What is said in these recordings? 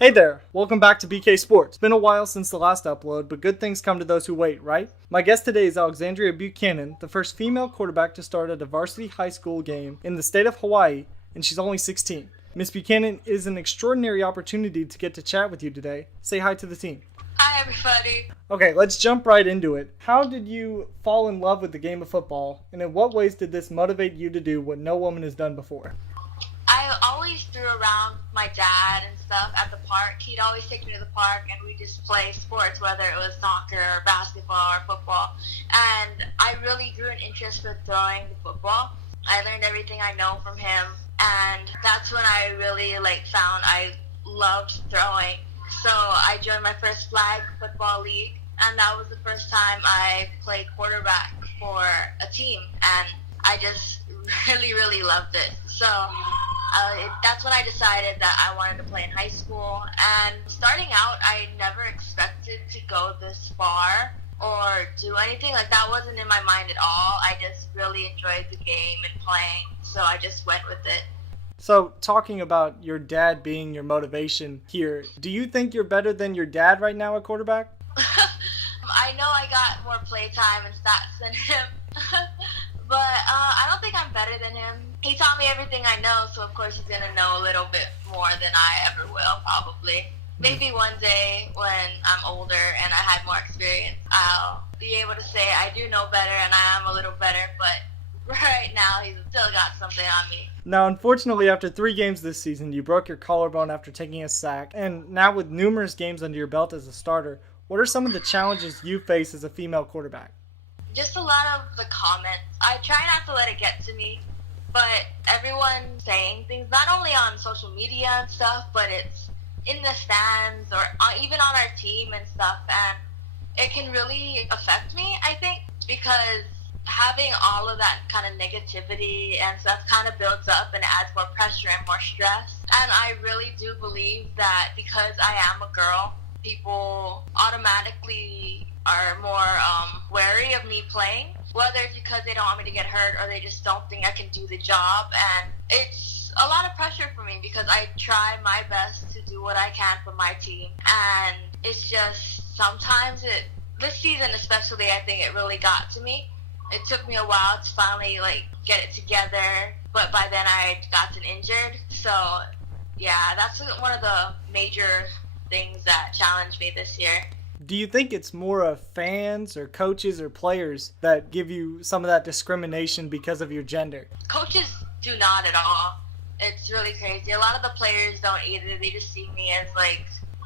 Hey there, welcome back to BK Sports. It's been a while since the last upload, but good things come to those who wait, right? My guest today is Alexandria Buchanan, the first female quarterback to start at a varsity high school game in the state of Hawaii, and she's only 16. Miss Buchanan, it is an extraordinary opportunity to get to chat with you today. Say hi to the team. Hi, everybody. Okay, let's jump right into it. How did you fall in love with the game of football, and in what ways did this motivate you to do what no woman has done before? I always threw around my dad and stuff at the park. He'd always take me to the park and we just play sports, whether it was soccer or basketball or football. And I really grew an interest for throwing the football. I learned everything I know from him, and that's when I really found I loved throwing. So I joined my first flag football league, and that was the first time I played quarterback for a team, and I just really loved it. So that's when I decided that I wanted to play in high school. And starting out, I never expected to go this far or do anything. That wasn't in my mind at all. I just really enjoyed the game and playing, so I just went with it. So, talking about your dad being your motivation here, do you think you're better than your dad right now at quarterback? I know I got more playtime and stats than him, but I don't think I'm better than him. He taught me everything I know, so of course he's going to know a little bit more than I ever will, probably. Maybe one day when I'm older and I had more experience, I'll be able to say I do know better and I am a little better, but right now he's still got something on me. Now, unfortunately, after 3 games this season, you broke your collarbone after taking a sack, and now with numerous games under your belt as a starter, what are some of the challenges you face as a female quarterback? Just a lot of the comments. I try not to let it get to me, but everyone saying things, not only on social media and stuff, but it's in the stands or even on our team and stuff, and it can really affect me, I think, because having all of that kind of negativity and stuff kind of builds up and adds more pressure and more stress. And I really do believe that because I am a girl, people automatically are more wary of me playing, whether it's because they don't want me to get hurt or they just don't think I can do the job. And it's a lot of pressure for me because I try my best to do what I can for my team. And it's just sometimes this season especially, I think it really got to me. It took me a while to finally get it together, but by then I gotten injured. So yeah, that's one of the major things that challenged me this year. Do you think it's more of fans or coaches or players that give you some of that discrimination because of your gender? Coaches do not at all. It's really crazy. A lot of the players don't either. They just see me as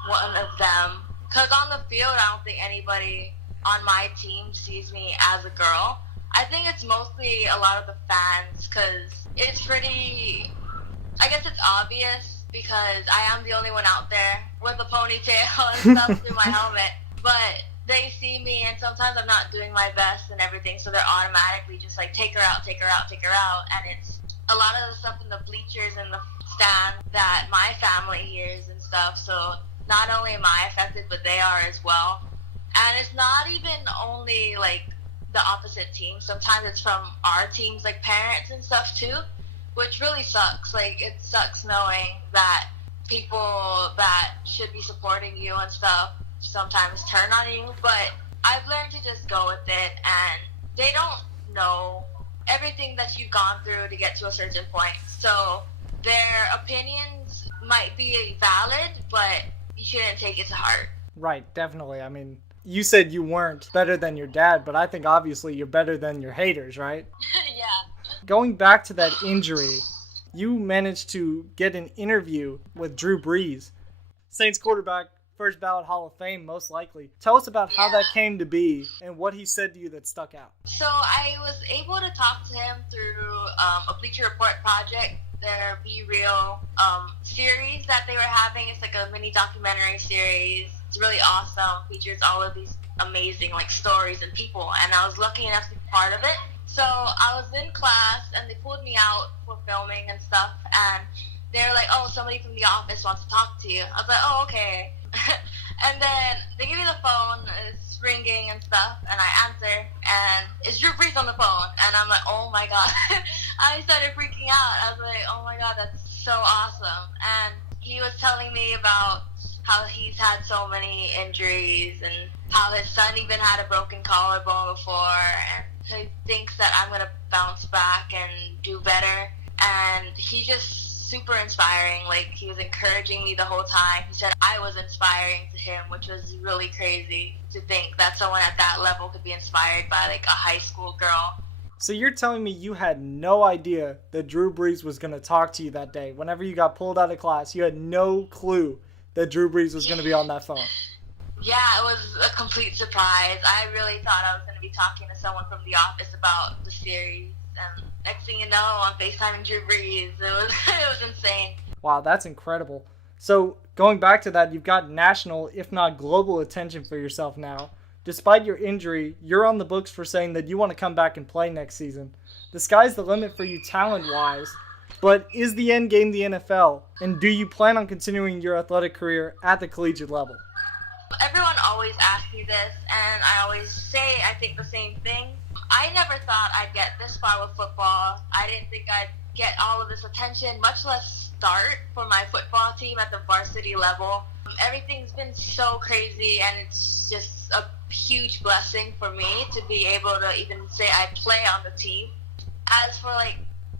one of them. Because on the field, I don't think anybody on my team sees me as a girl. I think it's mostly a lot of the fans, because it's pretty, I guess it's obvious because I am the only one out there with a ponytail and stuff through my helmet. But they see me, and sometimes I'm not doing my best and everything, so they're automatically just take her out, take her out, take her out. And it's a lot of the stuff in the bleachers and the stand that my family hears and stuff. So not only am I affected, but they are as well. And it's not even only the opposite team. Sometimes it's from our teams, parents and stuff too, which really sucks. It sucks knowing that people that should be supporting you and stuff sometimes turn on you. But I've learned to just go with it, and they don't know everything that you've gone through to get to a certain point. So their opinions might be valid, but you shouldn't take it to heart. Right, definitely. I mean, you said you weren't better than your dad, but I think obviously you're better than your haters, right? Yeah. Going back to that injury, you managed to get an interview with Drew Brees, Saints quarterback, first ballot Hall of Fame, most likely. Tell us about how that came to be and what he said to you that stuck out. So I was able to talk to him through a Bleacher Report project, their Be Real series that they were having. It's a mini documentary series. It's really awesome. Features all of these amazing stories and people, and I was lucky enough to be part of it. So I was in class, and they pulled me out for filming and stuff, and they were like, "Oh, somebody from the office wants to talk to you." I was like, "Oh, okay." And then they give me the phone, it's ringing and stuff, and I answer, and it's Drew Brees on the phone, and I'm like, oh my god. I started freaking out. I was like, oh my god, that's so awesome. And he was telling me about how he's had so many injuries and how his son even had a broken collarbone before, and he thinks that I'm going to bounce back and do better. And he's just super inspiring. Like, he was encouraging me the whole time. He said I was inspiring to him, which was really crazy to think that someone at that level could be inspired by like a high school girl. So you're telling me you had no idea that Drew Brees was going to talk to you that day? Whenever you got pulled out of class, you had no clue that Drew Brees was going to be on that phone? Yeah, it was a complete surprise. I really thought I was going to be talking to someone from the office about the series. And next thing you know, I'm FaceTiming Drew Brees. It was insane. Wow, that's incredible. So going back to that, you've got national, if not global, attention for yourself now. Despite your injury, you're on the books for saying that you want to come back and play next season. The sky's the limit for you talent-wise, but is the end game the NFL? And do you plan on continuing your athletic career at the collegiate level? Everyone always asks me this, and I always say I think the same thing. I never thought I'd get this far with football. I didn't think I'd get all of this attention, much less start for my football team at the varsity level. Everything's been so crazy, and it's just a huge blessing for me to be able to even say I play on the team. As for like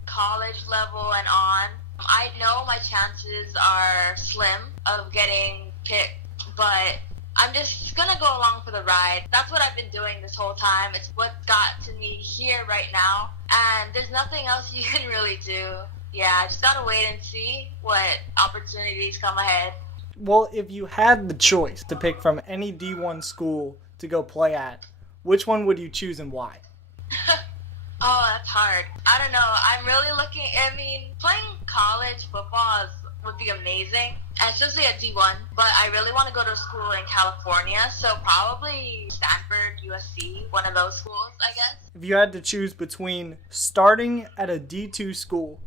college level and on, I know my chances are slim of getting picked, but I'm just gonna go along for the ride. That's what I've been doing this whole time. It's what got to me here right now, and there's nothing else you can really do. Yeah, I just gotta wait and see what opportunities come ahead. Well, if you had the choice to pick from any D1 school to go play at, which one would you choose and why? Oh, that's hard. I don't know. I'm really looking, playing college football would be amazing, especially at D1, but I really want to go to school in California, so probably Stanford, USC, one of those schools, I guess. If you had to choose between starting at a D2 school,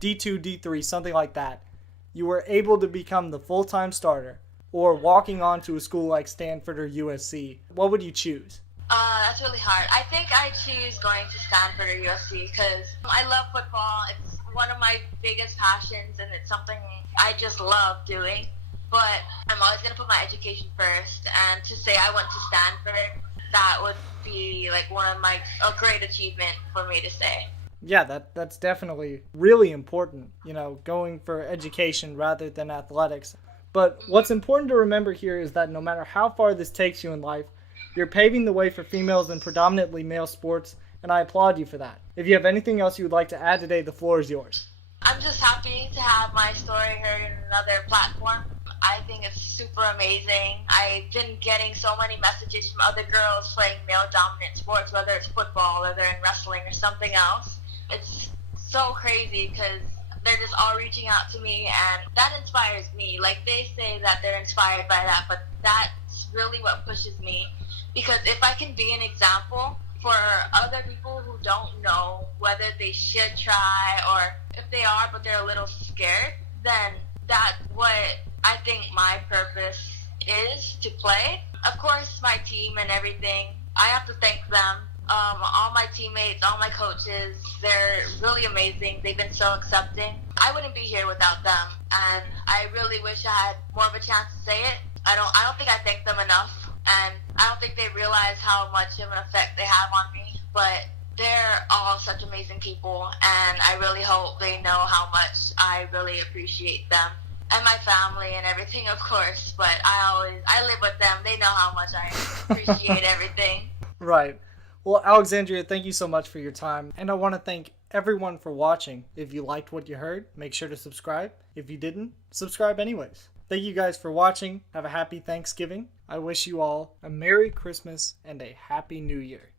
D2, D3, something like that, you were able to become the full-time starter, or walking on to a school like Stanford or USC, what would you choose? That's really hard. I think I choose going to Stanford or USC because I love football. It's one of my biggest passions, and it's something I just love doing. But I'm always going to put my education first, and to say I went to Stanford, that would be like a great achievement for me to say. Yeah, that's definitely really important, going for education rather than athletics. But what's important to remember here is that no matter how far this takes you in life, you're paving the way for females in predominantly male sports, and I applaud you for that. If you have anything else you would like to add today, the floor is yours. I'm just happy to have my story heard in another platform. I think it's super amazing. I've been getting so many messages from other girls playing male-dominant sports, whether it's football or they're in wrestling or something else. It's so crazy because they're just all reaching out to me, and that inspires me. Like, they say that they're inspired by that, but that's really what pushes me. Because if I can be an example for other people who don't know whether they should try, or if they are but they're a little scared, then that's what I think my purpose is, to play. Of course, my team and everything, I have to thank them. All my teammates, all my coaches, they're really amazing. They've been so accepting. I wouldn't be here without them, and I really wish I had more of a chance to say it. I don't think I thank them enough, and I don't think they realize how much of an effect they have on me, but they're all such amazing people, and I really hope they know how much I really appreciate them. And my family and everything, of course, but I live with them. They know how much I appreciate everything. Right. Well, Alexandria, thank you so much for your time. And I want to thank everyone for watching. If you liked what you heard, make sure to subscribe. If you didn't, subscribe anyways. Thank you guys for watching. Have a happy Thanksgiving. I wish you all a Merry Christmas and a Happy New Year.